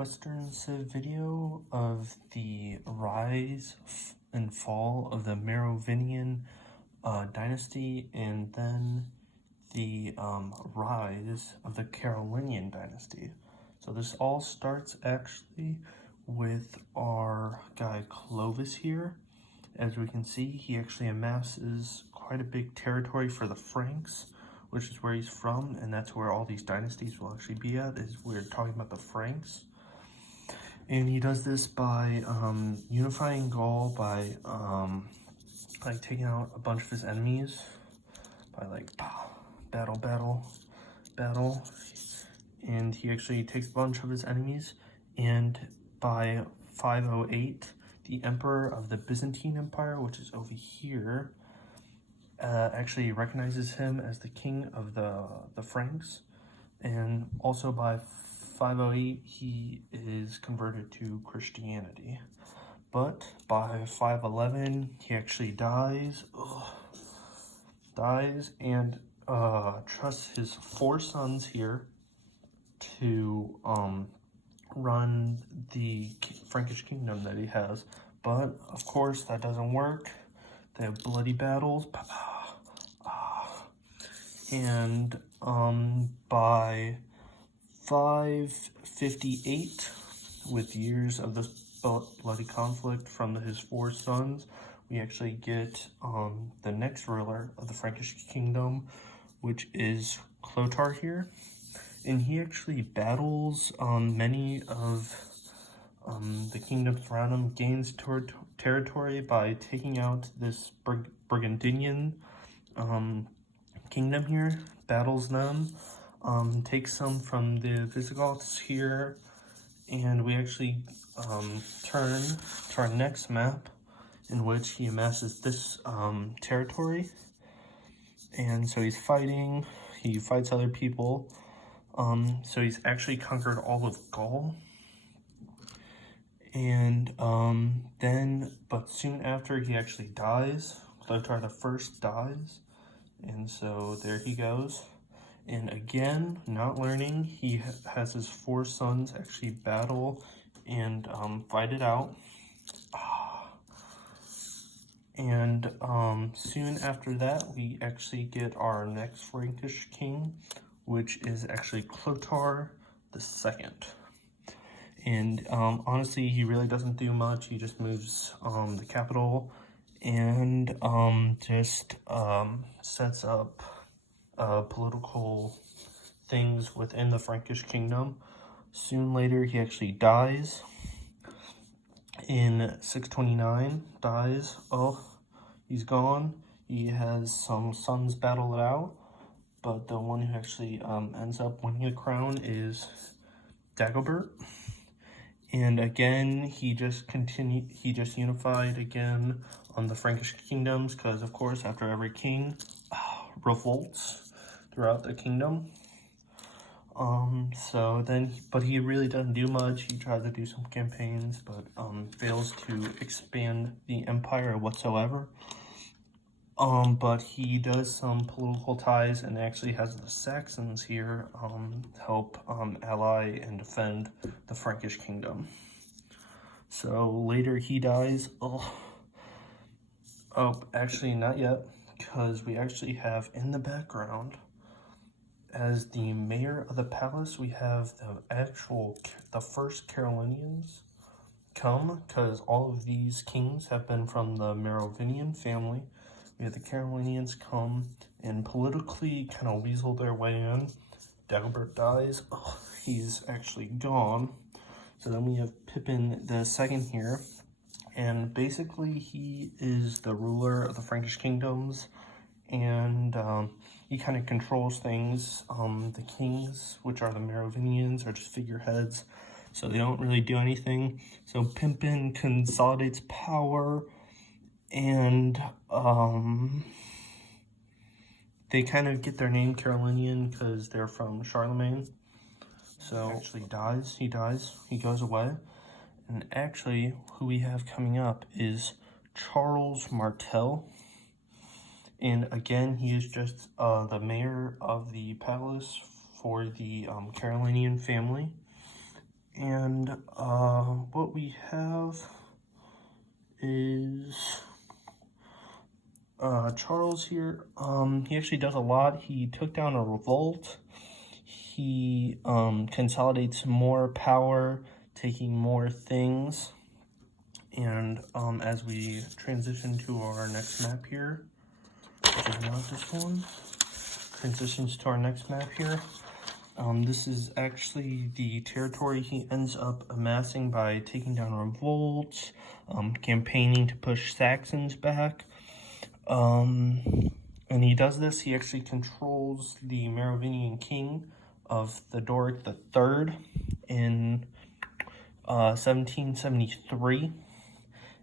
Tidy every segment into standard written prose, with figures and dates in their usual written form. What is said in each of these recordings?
Western Civ video of the rise and fall of the Merovingian dynasty, and then the rise of the Carolinian dynasty. So this all starts actually with our guy Clovis here. As we can see, he actually amasses quite a big territory for the Franks, which is where he's from, and that's where all these dynasties will actually be at, is we're talking about the Franks. And he does this by unifying Gaul, by like taking out a bunch of his enemies, by like battle, and he actually takes a bunch of his enemies, and by 508, the emperor of the Byzantine Empire, which is over here, actually recognizes him as the king of the Franks, and also by 508 he is converted to Christianity. But by 511 he actually dies and trusts his 4 sons here to run the Frankish kingdom that he has. But of course that doesn't work. They have bloody battles, and by 558, with years of this bloody conflict from his 4 sons, we actually get the next ruler of the Frankish kingdom, which is Clotaire here, and he actually battles many of the kingdoms around him, gains territory by taking out this Burgundian kingdom here, battles them, takes some from the Visigoths here, and we actually turn to our next map, in which he amasses this territory. And so he's fighting, he fights other people, so he's actually conquered all of Gaul. And but soon after he actually dies, Clotaire the First dies, and so there he goes. And again, not learning, he has his 4 sons actually battle and fight it out. And soon after that, we actually get our next Frankish king, which is actually Clotaire the Second. And honestly, he really doesn't do much. He just moves the capital and just sets up political things within the Frankish kingdom. Soon later, he actually dies. In 629, dies. Oh, he's gone. He has some sons battle it out, but the one who actually ends up winning the crown is Dagobert. And again, he just unified again on the Frankish kingdoms, because of course, after every king revolts throughout the kingdom. So then, but he really doesn't do much. He tries to do some campaigns, but fails to expand the empire whatsoever. But he does some political ties, and actually has the Saxons here help ally and defend the Frankish kingdom. So later he dies. Oh, actually not yet, because we actually have in the background, as the mayor of the palace, we have the first Carolinians come, because all of these kings have been from the Merovingian family. We have the Carolinians come and politically kind of weasel their way in. Dagobert dies. Oh, he's actually gone. So then we have Pippin the Second here, and basically he is the ruler of the Frankish kingdoms, and he kind of controls things. The kings, which are the Merovingians, are just figureheads, so they don't really do anything. So Pippin consolidates power, and they kind of get their name Carolinian because they're from Charlemagne. So actually he goes away. And actually, who we have coming up is Charles Martel. And again, he is just the mayor of the palace for the Carolinian family. And what we have is Charles here. He actually does a lot. He took down a revolt. He consolidates more power, taking more things. And as we transition to our next map here, which is not this one, transitions to our next map here. This is actually the territory he ends up amassing by taking down revolts, campaigning to push Saxons back. And he does this, he actually controls the Merovingian king of the Doric III in 1773.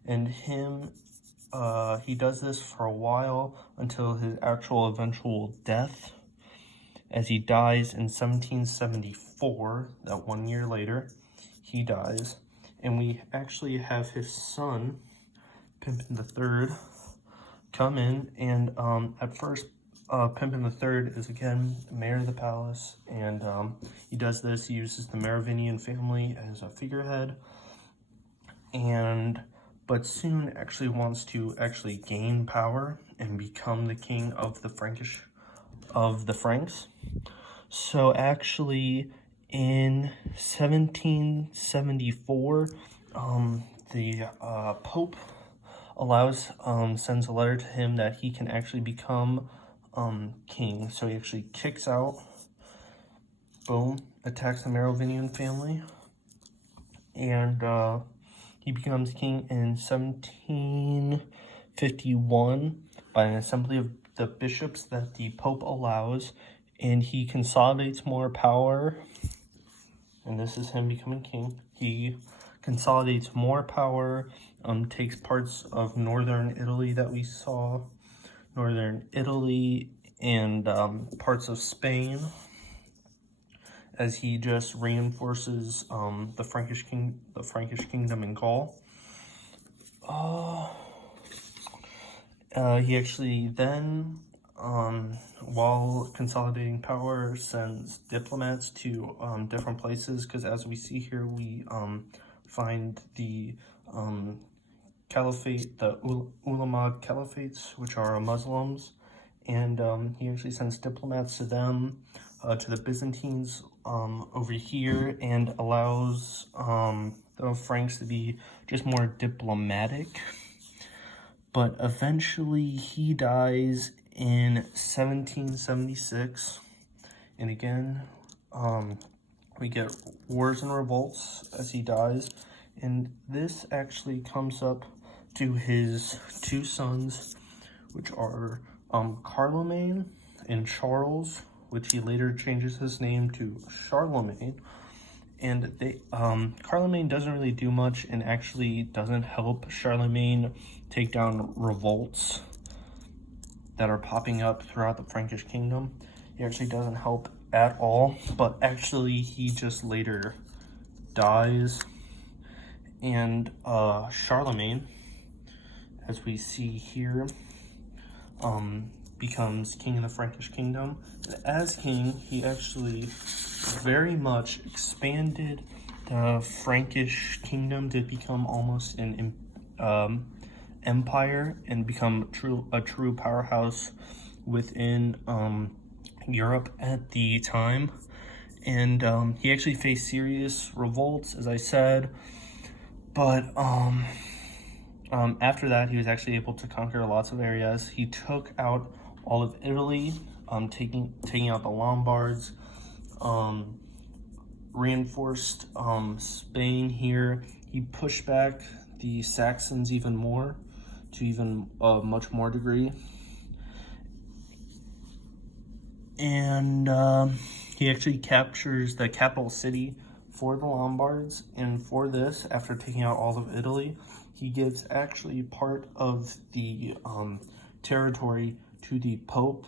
And he does this for a while until his actual eventual death, as he dies in 1774, that 1 year later, he dies. And we actually have his son, Pippin III, come in, and at first, Pippin III is again mayor of the palace, and he does this, he uses the Merovingian family as a figurehead, but soon actually wants to actually gain power and become the king of the Franks. So actually in 1774, the Pope sends a letter to him that he can actually become king. So he actually kicks out, attacks the Merovingian family, and he becomes king in 1751 by an assembly of the bishops that the Pope allows, and he consolidates more power, and this is him becoming king. He consolidates more power, takes parts of northern Italy that we saw, northern Italy, and parts of Spain, as he just reinforces the Frankish kingdom in Gaul. He actually then, while consolidating power, sends diplomats to different places, because as we see here, we find the caliphate, the ulama caliphates, which are Muslims, and he actually sends diplomats to them, to the Byzantines over here, and allows the Franks to be just more diplomatic. But eventually he dies in 1776, and again, we get wars and revolts as he dies, and this actually comes up to his two sons, which are Carloman and Charles, which he later changes his name to Charlemagne. And Carloman doesn't really do much, and actually doesn't help Charlemagne take down revolts that are popping up throughout the Frankish kingdom. He actually doesn't help at all, but actually he just later dies, and Charlemagne, as we see here, becomes king of the Frankish kingdom. And as king, he actually very much expanded the Frankish kingdom to become almost an empire and become a true powerhouse within Europe at the time. And he actually faced serious revolts, as I said, but after that, he was actually able to conquer lots of areas. He took out all of Italy, taking out the Lombards, reinforced Spain here. He pushed back the Saxons even more, to even a much more degree. And he actually captures the capital city for the Lombards, and for this, after taking out all of Italy, he gives actually part of the territory to the Pope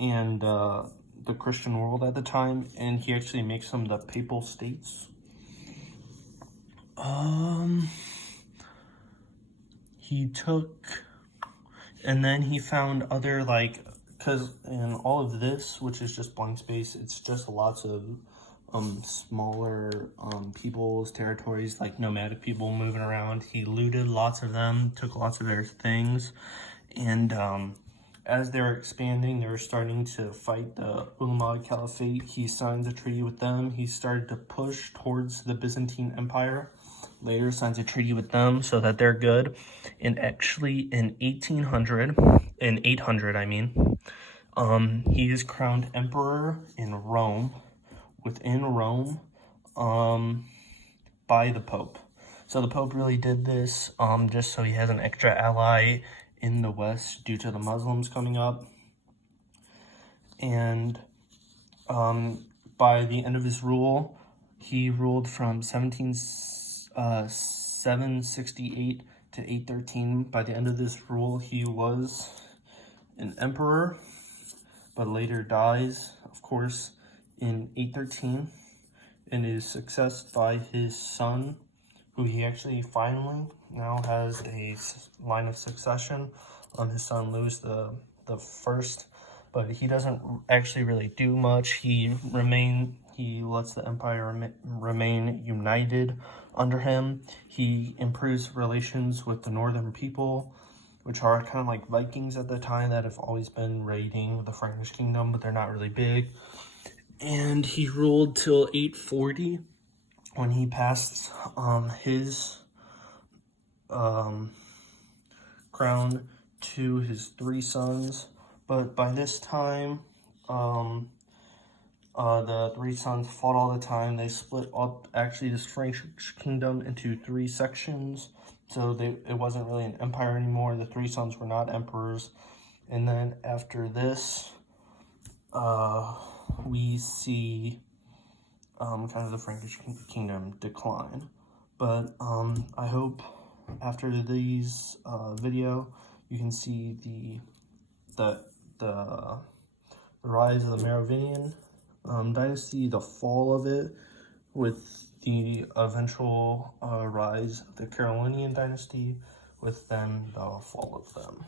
and the Christian world at the time, and he actually makes them the Papal States. He took, and then he found other, because in all of this, which is just blank space, it's just lots of smaller people's territories, like nomadic people moving around. He looted lots of them, took lots of their things, and as they were expanding, they were starting to fight the Umayyad Caliphate. He signed a treaty with them. He started to push towards the Byzantine Empire. Later signs a treaty with them so that they're good. And actually in 800, he is crowned emperor in Rome, within Rome, by the Pope. So the Pope really did this just so he has an extra ally in the West due to the Muslims coming up. And by the end of his rule, he ruled from 768 to 813. By the end of this rule, he was an emperor, but later dies, of course, in 813, and is succeeded by his son, who he actually finally now has a line of succession on his son Louis the First, but he doesn't actually really do much. He lets the empire remain united under him. He improves relations with the northern people, which are kind of like Vikings at the time that have always been raiding the Frankish kingdom, but they're not really big. And he ruled till 840, when he passed his crown to his 3 sons. But by this time, the 3 sons fought all the time. They split up actually this Frankish kingdom into 3 sections. So it wasn't really an empire anymore. The 3 sons were not emperors. And then after this, we see kind of the Frankish kingdom decline. But I hope after these video, you can see the rise of the Merovingian dynasty, the fall of it, with the eventual rise of the Carolinian dynasty, with then the fall of them.